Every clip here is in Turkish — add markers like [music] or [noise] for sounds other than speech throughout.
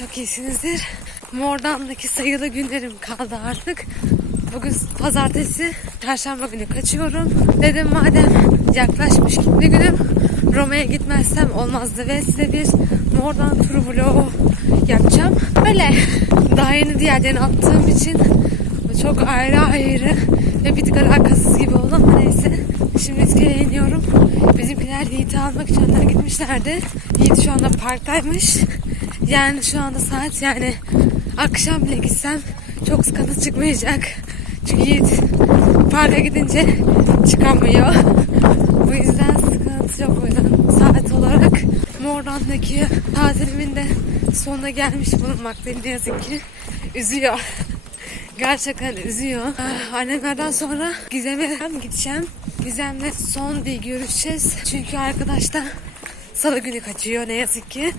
etmişsinizdir. Mordan'daki sayılı günlerim kaldı artık. Bugün pazartesi, çarşamba günü kaçıyorum. Dedim madem yaklaşmış gitme günüm, Roma'ya gitmezsem olmazdı ve size bir Mordan turu vlogu yapacağım. Öyle. Daha yeni diğerlerini attığım için çok ayrı ayrı ve bir tık alakasız gibi oldu ama neyse. Şimdi iskeleye iniyorum. Bizimkiler Yiğit'i almak için gitmişlerdi. Yiğit şu anda parktaymış. Yani şu anda saat yani akşam bile gitsem çok sıkıntı çıkmayacak. Çünkü Yiğit parka gidince çıkamıyor. Bu yüzden sıkıntı yok yüzden saat olarak Mordan'daki tatilimin de sonuna gelmiş bulunmaktayım ne yazık ki. Üzüyor. Gerçekten üzüyor. Ah, Annemlerden sonra Gizem'e gideceğim. Gizem'le son bir görüşeceğiz. Çünkü arkadaş da salı günü kaçıyor ne yazık ki.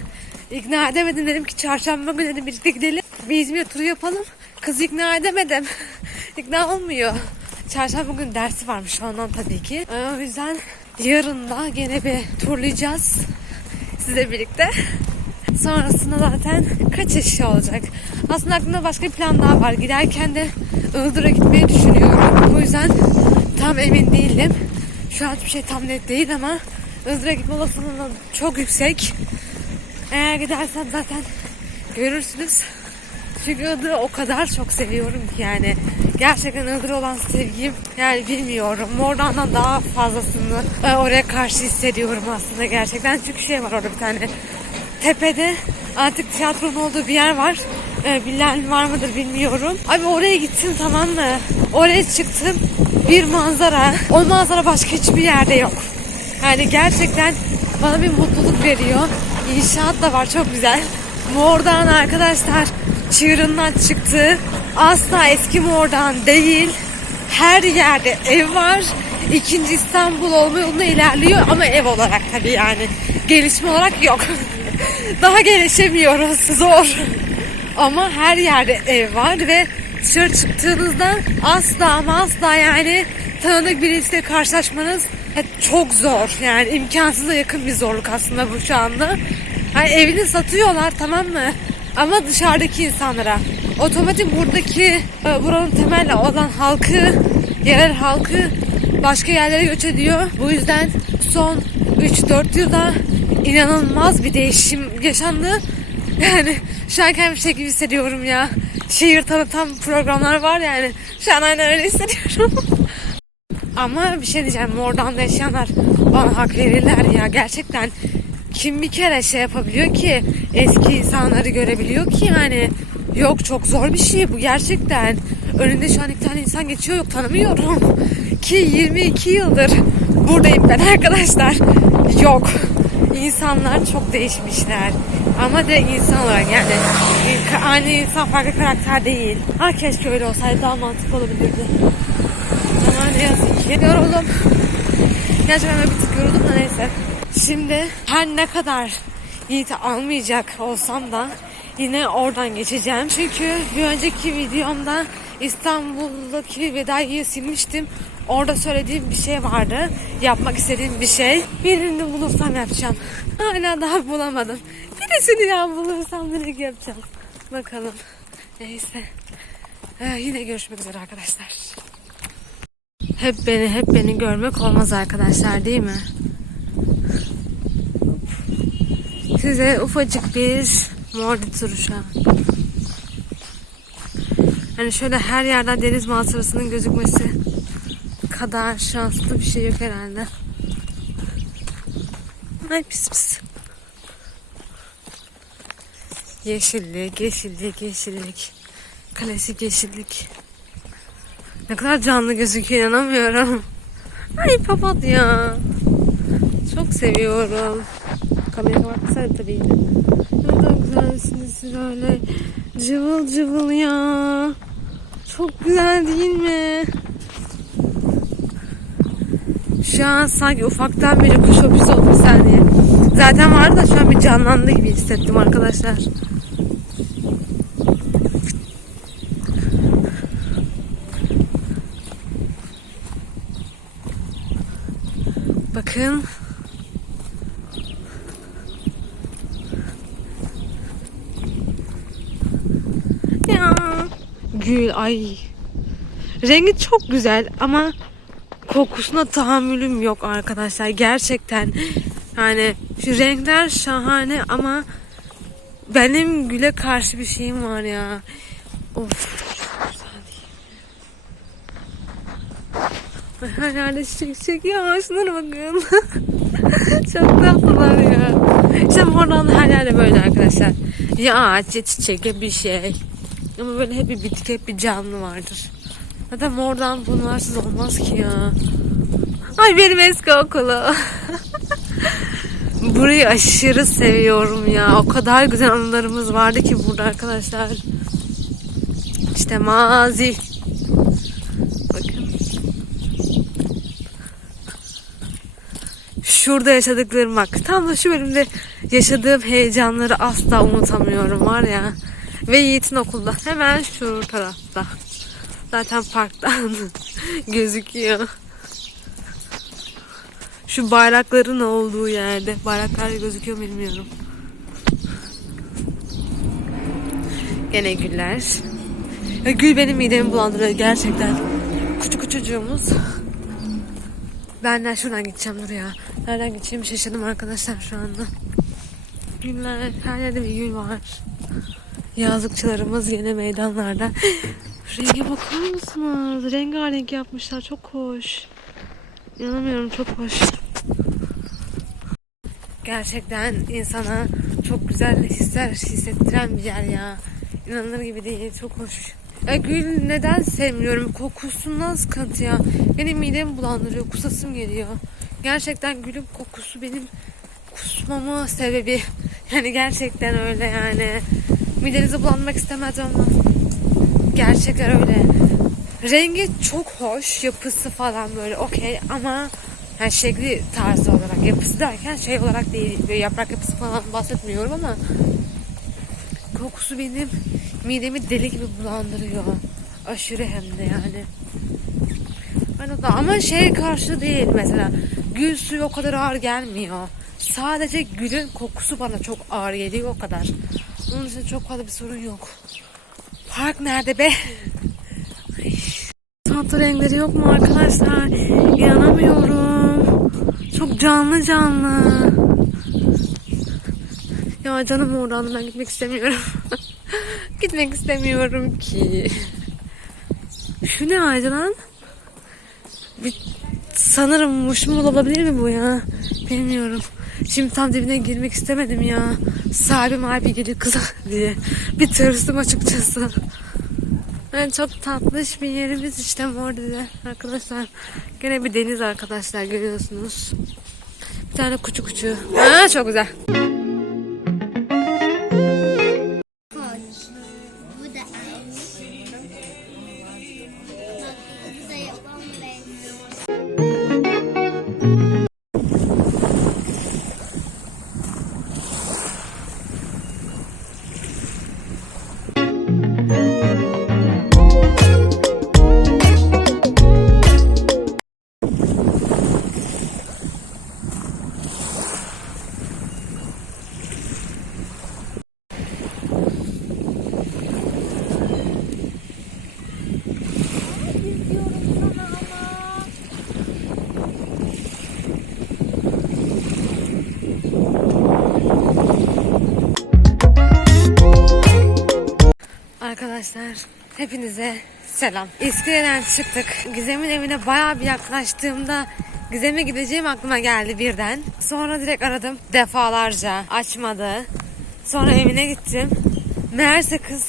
İkna edemedim dedim ki çarşamba günü dedim birlikte gidelim. Bir İzmir turu yapalım. Kızı ikna edemedim. [laughs] ikna olmuyor. Çarşamba günü dersi varmış ondan tabii ki. Ee, O yüzden yarın da gene bir turlayacağız. Sizle birlikte. Sonrasında zaten kaç eşya olacak. Aslında aklımda başka bir plan daha var. Giderken de Iğdır'a gitmeyi düşünüyorum. Bu yüzden tam emin değilim. Şu an hiçbir şey tam net değil ama Iğdır'a gitme olasılığım çok yüksek. Eğer gidersem zaten görürsünüz. Çünkü Iğdır'ı o kadar çok seviyorum ki yani. Gerçekten Iğdır'a olan sevgim yani bilmiyorum. Mordan'dan daha fazlasını e, oraya karşı hissediyorum aslında gerçekten. Çünkü şey var orada bir tane tepede antik tiyatronun olduğu bir yer var. E, bilen var mıdır bilmiyorum. Abi oraya gittim tamam mı? Oraya çıktım. Bir manzara. O manzara başka hiçbir yerde yok. Yani gerçekten bana bir mutluluk veriyor. İnşaat da var çok güzel. Mordan arkadaşlar çığırından çıktı. Asla eski Mordan değil. Her yerde ev var. İkinci İstanbul olma yolunda ilerliyor ama ev olarak tabii yani. Gelişme olarak yok. [laughs] Daha gelişemiyoruz. Zor. Ama her yerde ev var ve dışarı çıktığınızda asla ama asla yani tanıdık birisiyle karşılaşmanız çok zor. Yani imkansıza yakın bir zorluk aslında bu şu anda. Hani evini satıyorlar tamam mı? Ama dışarıdaki insanlara. Otomatik buradaki e, buranın temel olan halkı, yerel halkı başka yerlere göç ediyor. Bu yüzden son 3-4 yılda inanılmaz bir değişim yaşandı. Yani şu an kendimi şey gibi hissediyorum ya. Şehir tanıtan programlar var yani. Şu an aynen öyle hissediyorum. [laughs] Ama bir şey diyeceğim. Oradan da yaşayanlar bana hak verirler ya. Gerçekten kim bir kere şey yapabiliyor ki eski insanları görebiliyor ki yani. Yok çok zor bir şey bu gerçekten. Önünde şu an iki tane insan geçiyor yok tanımıyorum. Ki 22 yıldır buradayım ben arkadaşlar. Yok insanlar çok değişmişler. Ama de insan olarak yani aynı insan farklı karakter değil. Ha keşke öyle olsaydı daha mantıklı olabilirdi ne yazık ki yoruldum gerçekten bir tık yoruldum da neyse Şimdi her ne kadar Yiğit'i almayacak olsam da yine oradan geçeceğim. Çünkü bir önceki videomda İstanbul'daki vedayı silmiştim. Orada söylediğim bir şey vardı. Yapmak istediğim bir şey. Birini bulursam yapacağım. Hala daha bulamadım. Birisini ya bulursam direkt yapacağım. Bakalım. Neyse. Ee, yine görüşmek üzere arkadaşlar. Hep beni hep beni görmek olmaz arkadaşlar değil mi? Size ufacık bir mordi turu şu an. Hani şöyle her yerden deniz manzarasının gözükmesi kadar şanslı bir şey yok herhalde. Ay pis pis. Yeşillik, yeşillik, yeşillik. Klasik yeşillik. Ne kadar canlı gözüküyor inanamıyorum. Ay papatya. Çok seviyorum. Kamera baksana tabii. Ne kadar güzelsiniz öyle. Cıvıl cıvıl ya. Çok güzel değil mi? Şu an sanki ufaktan beri kuş ofisi oldu bir saniye. Zaten vardı da şu an bir canlandı gibi hissettim arkadaşlar. Bakın. gül ay. Rengi çok güzel ama kokusuna tahammülüm yok arkadaşlar. Gerçekten yani şu renkler şahane ama benim güle karşı bir şeyim var ya. Of. çok güzel Ay, Herhalde çiçek çiçek ya şunlara bakın. [laughs] çok tatlılar ya. İşte oradan her yerde böyle arkadaşlar. Ya ağaç ya çiçek ya bir şey. Ama böyle hep bir bitki hep bir canlı vardır. Zaten mordan bunlarsız olmaz ki ya. Ay benim eski okulu. [laughs] Burayı aşırı seviyorum ya. O kadar güzel anılarımız vardı ki burada arkadaşlar. İşte mazi. Bakın. Şurada yaşadıklarım bak. Tam da şu bölümde yaşadığım heyecanları asla unutamıyorum var ya. Ve Yiğit'in okulda. Hemen şu tarafta. Zaten parktan [laughs] gözüküyor. Şu bayrakların olduğu yerde. Bayraklar gözüküyor bilmiyorum. Gene güller. Gül benim midemi bulandırıyor gerçekten. Küçük küçücüğümüz. Ben de şuradan gideceğim dur ya. Nereden gideceğimi şaşırdım arkadaşlar şu anda. Güller, her yerde bir gül var. Yazlıkçılarımız yine meydanlarda. Renge bakar mısınız? Rengarenk yapmışlar. Çok hoş. İnanamıyorum çok hoş. Gerçekten insana çok güzel hisler hissettiren bir yer ya. İnanılır gibi değil. Çok hoş. Ya gül neden sevmiyorum? Kokusundan sıkıntı ya. Benim midemi bulandırıyor. Kusasım geliyor. Gerçekten gülün kokusu benim kusmama sebebi. Yani gerçekten öyle yani. Midenizi bulandırmak istemez ama gerçekten öyle. Rengi çok hoş, yapısı falan böyle okey ama yani şekli tarzı olarak yapısı derken şey olarak değil böyle yaprak yapısı falan bahsetmiyorum ama kokusu benim midemi deli gibi bulandırıyor. Aşırı hem de yani. Ben da ama şey karşı değil mesela gül suyu o kadar ağır gelmiyor. Sadece gülün kokusu bana çok ağır geliyor o kadar. Onun için çok fazla bir sorun yok. Park nerede be? Tatlı renkleri yok mu arkadaşlar? İnanamıyorum. Çok canlı canlı. Ya canım oradan ben gitmek istemiyorum. [laughs] gitmek istemiyorum ki. Şu ne ağacı lan? Bir, sanırım muşmul olabilir mi bu ya? Bilmiyorum. Şimdi tam dibine girmek istemedim ya. Sahibim abi geliyor kıza [laughs] diye. Bir tırstım açıkçası. Yani çok tatlış bir yerimiz işte Mordi'de arkadaşlar. Gene bir deniz arkadaşlar görüyorsunuz. Bir tane kuçu kuçu. Aa, çok güzel. Arkadaşlar hepinize selam. İskele'den çıktık. Gizem'in evine bayağı bir yaklaştığımda Gizem'e gideceğim aklıma geldi birden. Sonra direkt aradım defalarca. Açmadı. Sonra evine gittim. Meğerse kız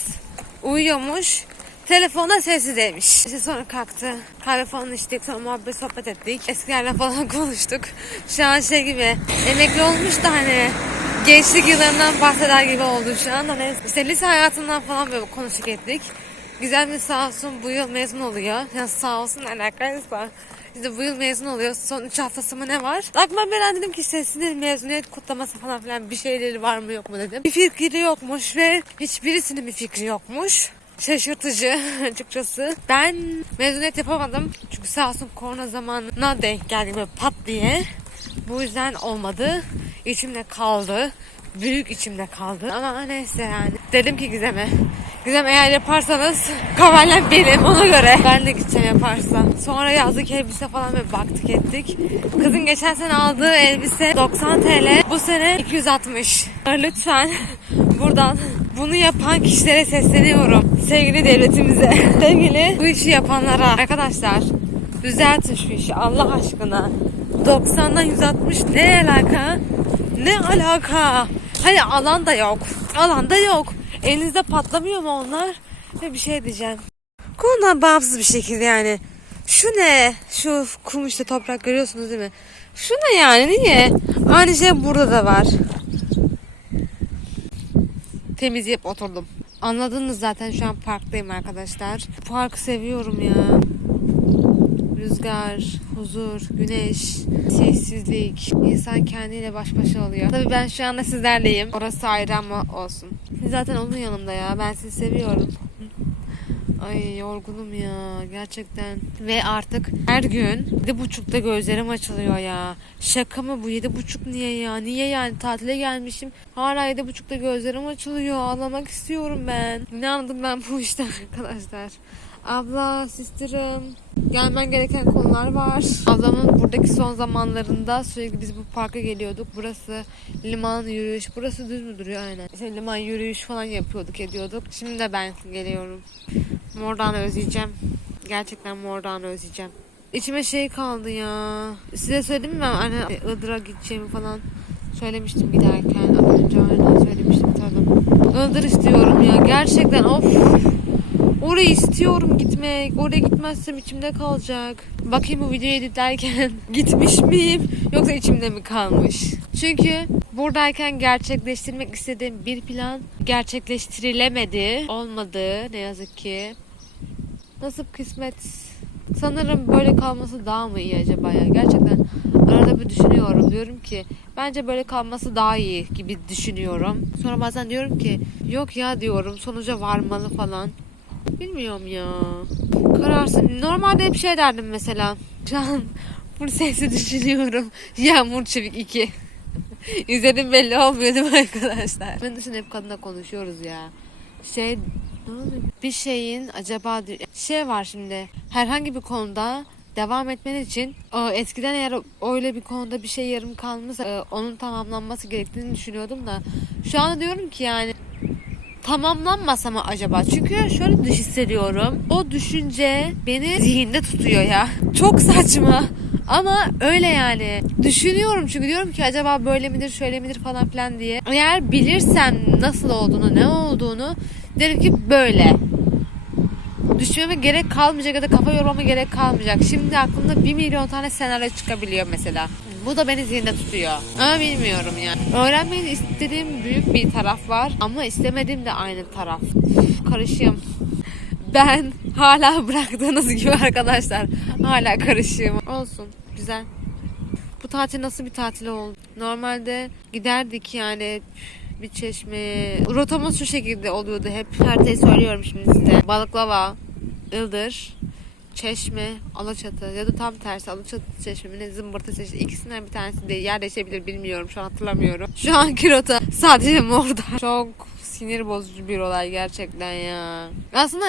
uyuyormuş. Telefonda sessizdeymiş. İşte sonra kalktı. Kahve falan içtik. Sonra muhabbet sohbet ettik. Eskilerle falan [laughs] konuştuk. Şu an şey gibi emekli olmuş da hani gençlik yıllarından bahseder gibi oldu şu an. Hani işte lise hayatından falan böyle konuştuk ettik. Güzel bir sağ olsun bu yıl mezun oluyor. Ya sağ olsun alakaysa. İşte bu yıl mezun oluyor. Son 3 haftası mı ne var? Aklıma bir an dedim ki işte sizin mezuniyet kutlaması falan filan bir şeyleri var mı yok mu dedim. Bir fikri yokmuş ve hiçbirisinin bir fikri yokmuş. Şaşırtıcı [laughs] açıkçası. Ben mezuniyet yapamadım. Çünkü sağ olsun korona zamanına denk geldi böyle pat diye. Bu yüzden olmadı. İçimde kaldı. Büyük içimde kaldı. Ama neyse yani. Dedim ki Gizem'e Gizem eğer yaparsanız kavalyen benim ona göre. Ben de gideceğim yaparsa. Sonra yazlık elbise falan ve baktık ettik. Kızın geçen sene aldığı elbise 90 TL. Bu sene 260. Lütfen buradan bunu yapan kişilere sesleniyorum. Sevgili devletimize. Sevgili bu işi yapanlara. Arkadaşlar düzeltin şu işi Allah aşkına. 90'dan 160 ne alaka? Ne alaka? Hani alan da yok. Alan da yok. Elinizde patlamıyor mu onlar? Ve bir şey diyeceğim. Konudan bağımsız bir şekilde yani. Şu ne? Şu kum işte toprak görüyorsunuz değil mi? Şu ne yani? Niye? Aynı şey burada da var. Temizleyip oturdum. Anladınız zaten şu an parktayım arkadaşlar. Parkı seviyorum ya. Rüzgar, huzur, güneş, sessizlik. İnsan kendiyle baş başa oluyor. Tabii ben şu anda sizlerleyim. Orası ayrı ama olsun. Siz zaten onun yanımda ya. Ben sizi seviyorum. Ay yorgunum ya gerçekten. Ve artık her gün yedi buçukta gözlerim açılıyor ya. Şaka mı bu yedi buçuk niye ya? Niye yani tatile gelmişim. Hala yedi buçukta gözlerim açılıyor. Ağlamak istiyorum ben. Ne anladım ben bu işten [laughs] arkadaşlar. Abla, sisterim. Gelmen gereken konular var. Ablamın buradaki son zamanlarında sürekli biz bu parka geliyorduk. Burası liman yürüyüş. Burası düz mü duruyor? Aynen. İşte liman yürüyüş falan yapıyorduk, ediyorduk. Şimdi de ben geliyorum. Mordan'ı özleyeceğim. Gerçekten Mordan'ı özleyeceğim. İçime şey kaldı ya. Size söyledim mi ben hani Iğdır'a gideceğimi falan söylemiştim giderken. Az önce söylemiştim tabii. Iğdır istiyorum ya. Gerçekten of. Oraya istiyorum gitmek. Oraya gitmezsem içimde kalacak. Bakayım bu videoyu editlerken [laughs] gitmiş miyim yoksa içimde mi kalmış? Çünkü buradayken gerçekleştirmek istediğim bir plan gerçekleştirilemedi. Olmadı ne yazık ki. Nasip kısmet. Sanırım böyle kalması daha mı iyi acaba ya? Gerçekten arada bir düşünüyorum. Diyorum ki bence böyle kalması daha iyi gibi düşünüyorum. Sonra bazen diyorum ki yok ya diyorum sonuca varmalı falan. Bilmiyorum ya. Kararsın. Normalde hep şey derdim mesela. Şu an bunu sesi düşünüyorum. [laughs] Yağmur Çevik 2. İzledim [laughs] belli olmuyor değil mi arkadaşlar? Ben dışında hep kadınla konuşuyoruz ya. Şey? Bir şeyin acaba şey var şimdi herhangi bir konuda devam etmen için eskiden eğer öyle bir konuda bir şey yarım kalmışsa e, onun tamamlanması gerektiğini düşünüyordum da şu anda diyorum ki yani tamamlanmasa mı acaba? Çünkü şöyle düş hissediyorum. O düşünce beni zihinde tutuyor ya. Çok saçma. Ama öyle yani. Düşünüyorum çünkü diyorum ki acaba böyle midir şöyle midir falan filan diye. Eğer bilirsem nasıl olduğunu ne olduğunu derim ki böyle. Düşmeme gerek kalmayacak ya da kafa yormama gerek kalmayacak. Şimdi aklımda bir milyon tane senaryo çıkabiliyor mesela. Bu da beni zihinde tutuyor. Ama bilmiyorum yani. Öğrenmeyi istediğim büyük bir taraf var. Ama istemediğim de aynı taraf. Karışığım. Ben hala [laughs] bıraktığınız gibi arkadaşlar. Hala karışığım. Olsun. Güzel. Bu tatil nasıl bir tatil oldu? Normalde giderdik yani bir çeşme. Rotamız şu şekilde oluyordu hep. Haritayı söylüyorum şimdi size. Balıklava, Ildır, Çeşme, Alaçatı ya da tam tersi Alaçatı Çeşme ne zımbırtı Çeşme ikisinden bir tanesi de yer bilmiyorum şu an hatırlamıyorum. Şu anki rota sadece orada. [laughs] Çok sinir bozucu bir olay gerçekten ya. Aslında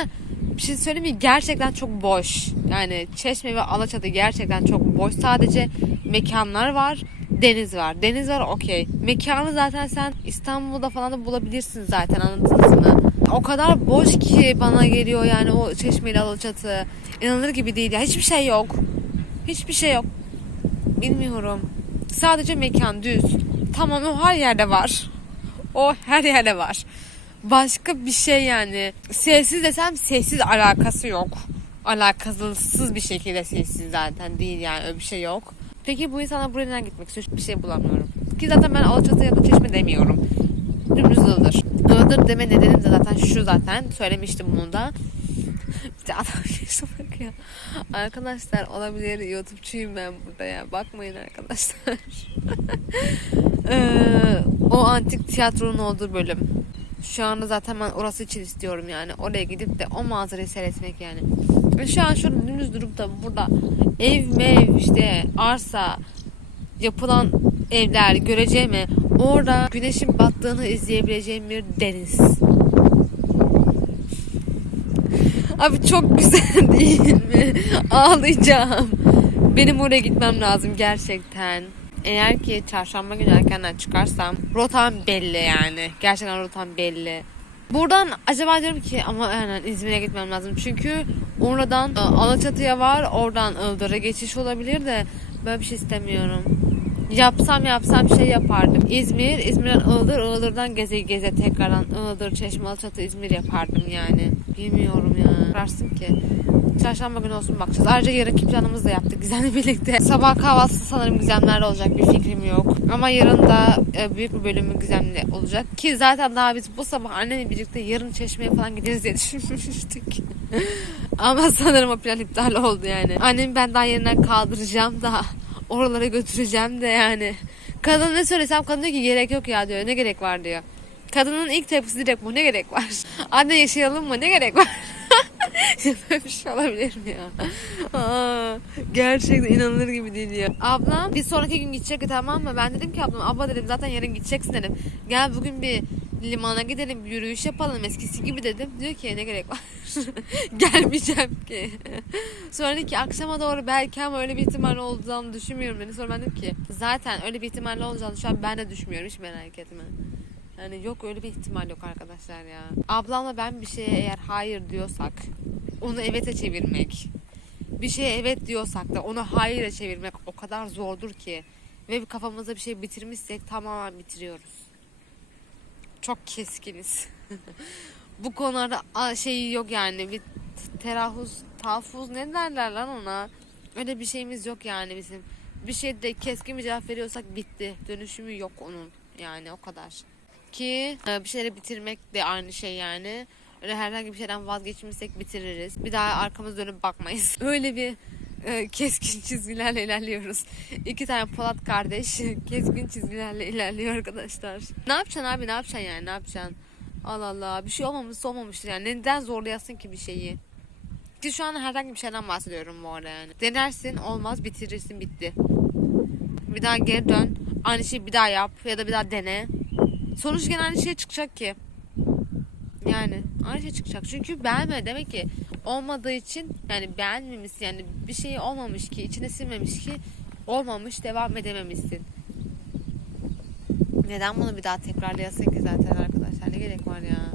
bir şey söyleyeyim mi? Gerçekten çok boş. Yani Çeşme ve Alaçatı gerçekten çok boş. Sadece mekanlar var. Deniz var. Deniz var okey. Mekanı zaten sen İstanbul'da falan da bulabilirsin zaten anladınız mı? O kadar boş ki bana geliyor yani o Çeşme ile Alaçatı. İnanılır gibi değil ya. Hiçbir şey yok. Hiçbir şey yok. Bilmiyorum. Sadece mekan düz. Tamam o her yerde var. O her yerde var. Başka bir şey yani. Sessiz desem sessiz alakası yok. Alakasız bir şekilde sessiz zaten değil yani öyle bir şey yok. Peki bu insanlar buraya neden gitmek istiyor? Bir şey bulamıyorum. Ki zaten ben Alaçatı ya da Çeşme demiyorum. Dümdüz Iğdır. Iğdır deme nedenim de zaten şu zaten. Söylemiştim bunu da. Bir de adam [laughs] geçti bakıyor. Arkadaşlar olabilir YouTube'çuyum ben burada ya. Bakmayın arkadaşlar. [laughs] Ee, o antik tiyatronun olduğu bölüm. Şu anda zaten ben orası için istiyorum yani. Oraya gidip de o manzarayı seyretmek yani. Şu an şurada dümdüz durup da burada ev mev işte arsa yapılan evler göreceğime orada güneşin battığını izleyebileceğim bir deniz. Abi çok güzel [laughs] değil mi? Ağlayacağım. Benim oraya gitmem lazım gerçekten. Eğer ki çarşamba günü erkenden çıkarsam rotam belli yani. Gerçekten rotam belli. Buradan acaba diyorum ki ama yani İzmir'e gitmem lazım. Çünkü oradan e, Alaçatı'ya var. Oradan Ildır'a geçiş olabilir de böyle bir şey istemiyorum. Yapsam yapsam şey yapardım. İzmir, İzmir'den Iğdır, Iğdır'dan geze geze tekrardan Iğdır, Çeşme, Alaçatı, İzmir yapardım yani. Bilmiyorum ya. Kararsın ki. Çarşamba günü olsun bakacağız. Ayrıca yarınki planımızı da yaptık Gizem'le birlikte. [laughs] Sabah kahvaltısı sanırım Gizemler'le olacak bir fikrim yok. Ama yarın da e, büyük bir bölümü Gizem'le olacak. Ki zaten daha biz bu sabah annemle birlikte yarın Çeşme'ye falan gideriz diye [laughs] düşünmüştük. [laughs] Ama sanırım o plan iptal oldu yani. Annemi ben daha yerinden kaldıracağım da oralara götüreceğim de yani. Kadın ne söylesem kadın diyor ki gerek yok ya diyor. Ne gerek var diyor. Kadının ilk tepkisi direkt bu ne gerek var? [laughs] Anne yaşayalım mı ne gerek var? [laughs] Böyle bir şey olabilir mi ya? [laughs] Aa, gerçekten inanılır gibi değil ya. Ablam bir sonraki gün gidecek tamam mı? Ben dedim ki ablam abla dedim zaten yarın gideceksin dedim. Gel bugün bir limana gidelim yürüyüş yapalım eskisi gibi dedim. Diyor ki ne gerek var? [laughs] Gelmeyeceğim ki. Sonra dedi ki akşama doğru belki ama öyle bir ihtimal olacağını düşünmüyorum dedi. Sonra ben dedim ki zaten öyle bir ihtimalle olacağını şu an ben de düşünmüyorum hiç merak etme. Yani yok öyle bir ihtimal yok arkadaşlar ya. Ablamla ben bir şeye eğer hayır diyorsak onu evete çevirmek. Bir şeye evet diyorsak da onu hayır'a çevirmek o kadar zordur ki. Ve bir kafamızda bir şey bitirmişsek tamamen bitiriyoruz. Çok keskiniz. [laughs] Bu konularda şey yok yani bir terahuz, tafuz ne derler lan ona? Öyle bir şeyimiz yok yani bizim. Bir şeyde keskin bir cevap veriyorsak bitti. Dönüşümü yok onun. Yani o kadar. Ki e, bir şeyleri bitirmek de aynı şey yani. Öyle herhangi bir şeyden vazgeçmişsek bitiririz. Bir daha arkamız dönüp bakmayız. [laughs] Öyle bir keskin çizgilerle ilerliyoruz. İki tane Polat kardeş [laughs] keskin çizgilerle ilerliyor arkadaşlar. Ne yapacaksın abi ne yapacaksın yani ne yapacaksın? Allah Allah bir şey olmamışsa olmamıştır yani. Neden zorlayasın ki bir şeyi? Ki şu an herhangi bir şeyden bahsediyorum bu arada yani. Denersin olmaz bitirirsin bitti. Bir daha geri dön. Aynı şeyi bir daha yap ya da bir daha dene. Sonuç gene aynı şey çıkacak ki. Yani aynı şey çıkacak. Çünkü beğenme demek ki olmadığı için yani beğenmemişsin yani bir şey olmamış ki içine sinmemiş ki olmamış devam edememişsin. Neden bunu bir daha tekrarlayasın ki zaten arkadaşlar ne gerek var ya.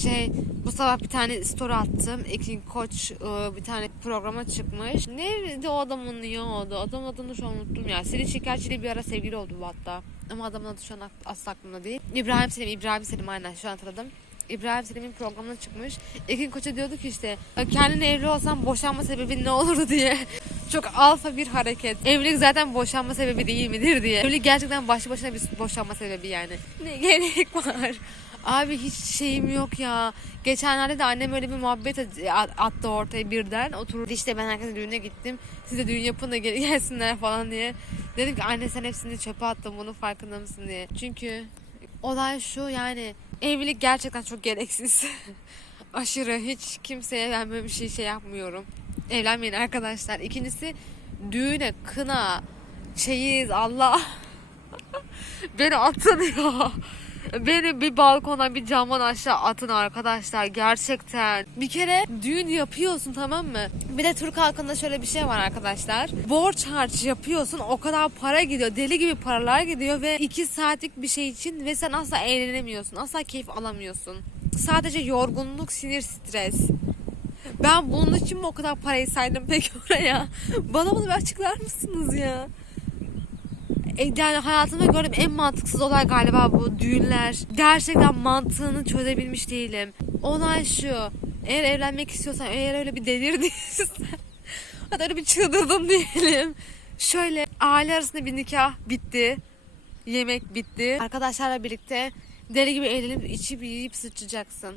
Şey bu sabah bir tane story attım. Ekin Koç e, bir tane programa çıkmış. Neydi o adamın ya adı? Adamın adını şu an unuttum ya. Selin Şekerçi'yle bir ara sevgili oldu bu hatta. Ama adamın adı şu an asla aklımda değil. İbrahim Selim, İbrahim Selim aynen şu an hatırladım. İbrahim Selim'in programına çıkmış. Ekin Koç'a diyordu ki işte kendine evli olsan boşanma sebebin ne olurdu [laughs] diye. Çok alfa bir hareket. Evlilik zaten boşanma sebebi değil midir diye. Evlilik gerçekten başlı başına bir boşanma sebebi yani. Ne [laughs] gerek var? Abi hiç şeyim yok ya. Geçenlerde de annem öyle bir muhabbet at- attı ortaya birden. Oturdu işte ben herkesin düğüne gittim. Siz de düğün yapın da geri gelsinler [laughs] falan diye. Dedim ki anne sen hepsini çöpe attın bunun farkında mısın diye. Çünkü olay şu yani evlilik gerçekten çok gereksiz. [laughs] Aşırı hiç kimseye ben böyle bir şey şey yapmıyorum. Evlenmeyin arkadaşlar. İkincisi düğüne, kına, çeyiz Allah. [laughs] Beni atın ya. Beni bir balkona bir camdan aşağı atın arkadaşlar gerçekten. Bir kere düğün yapıyorsun tamam mı? Bir de Türk halkında şöyle bir şey var arkadaşlar. Borç harç yapıyorsun o kadar para gidiyor. Deli gibi paralar gidiyor ve iki saatlik bir şey için ve sen asla eğlenemiyorsun. Asla keyif alamıyorsun. Sadece yorgunluk, sinir, stres. Ben bunun için mi o kadar parayı saydım peki oraya? Bana bunu bir açıklar mısınız ya? E, yani hayatımda gördüğüm en mantıksız olay galiba bu düğünler. Gerçekten mantığını çözebilmiş değilim. Olay şu. Eğer evlenmek istiyorsan, eğer öyle bir delirdiysen, [laughs] hadi öyle bir çıldırdın diyelim. Şöyle aile arasında bir nikah bitti. Yemek bitti. Arkadaşlarla birlikte deli gibi eğlenip içip yiyip sıçacaksın.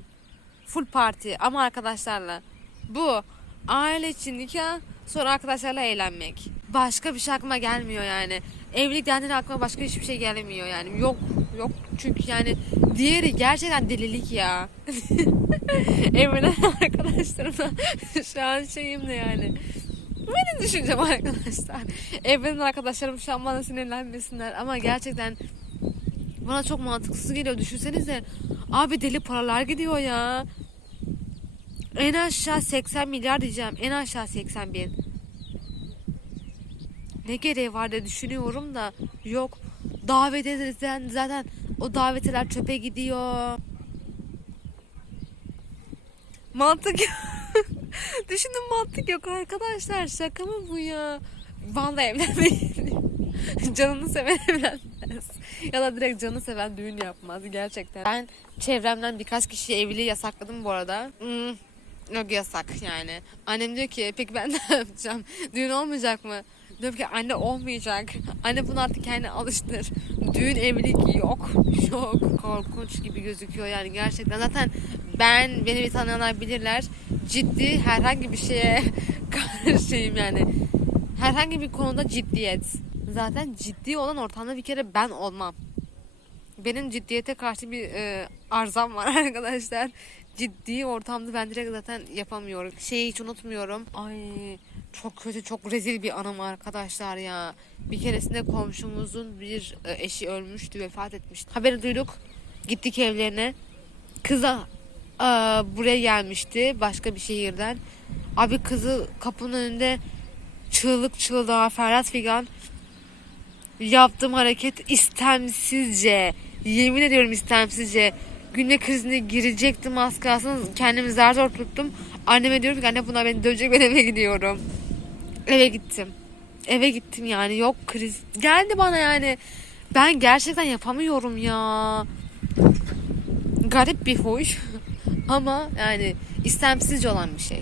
Full parti ama arkadaşlarla. Bu aile için nikah sonra arkadaşlarla eğlenmek. Başka bir şey aklıma gelmiyor yani. Evlilik dendiğinde aklıma başka hiçbir şey gelmiyor yani. Yok yok çünkü yani diğeri gerçekten delilik ya. [laughs] Evlenen arkadaşlarımla [laughs] şu an şeyim de yani. Benim düşüncem arkadaşlar. Evlenen arkadaşlarım şu an bana sinirlenmesinler ama gerçekten bana çok mantıksız geliyor. Düşünsenize abi deli paralar gidiyor ya. En aşağı 80 milyar diyeceğim. En aşağı 80 bin. Ne gereği var diye düşünüyorum da yok. Davet edilen zaten o davetler çöpe gidiyor. Mantık [laughs] Düşünün mantık yok arkadaşlar. Şaka mı bu ya? Vallahi evlenmeyin. [laughs] Canını seven evlenmez. Ya da direkt canı seven düğün yapmaz gerçekten. Ben çevremden birkaç kişiye evliliği yasakladım bu arada. Hmm, yok yasak yani. Annem diyor ki peki ben ne yapacağım? Düğün olmayacak mı? Diyorum ki anne olmayacak. Anne bunu artık kendine alıştır. Düğün evlilik yok. Yok. Korkunç gibi gözüküyor yani gerçekten. Zaten ben beni bir tanıyanlar bilirler. Ciddi herhangi bir şeye [laughs] karşıyım yani. Herhangi bir konuda ciddiyet. Zaten ciddi olan ortamda bir kere ben olmam. Benim ciddiyete karşı bir e, arzam var [laughs] arkadaşlar. Ciddi ortamda ben direkt zaten yapamıyorum. Şeyi hiç unutmuyorum. Ay çok kötü çok rezil bir anım arkadaşlar ya. Bir keresinde komşumuzun bir e, eşi ölmüştü vefat etmişti. Haberi duyduk. Gittik evlerine. Kıza e, buraya gelmişti başka bir şehirden. Abi kızı kapının önünde çığlık çığlığa Ferhat Figan yaptığım hareket istemsizce yemin ediyorum istemsizce gülme krizine girecektim az kalsın. Kendimi zar zor tuttum. Anneme diyorum ki anne bunlar beni dövecek ben eve gidiyorum. Eve gittim. Eve gittim yani. Yok kriz geldi bana yani. Ben gerçekten yapamıyorum ya. Garip bir huy [laughs] ama yani istemsizce olan bir şey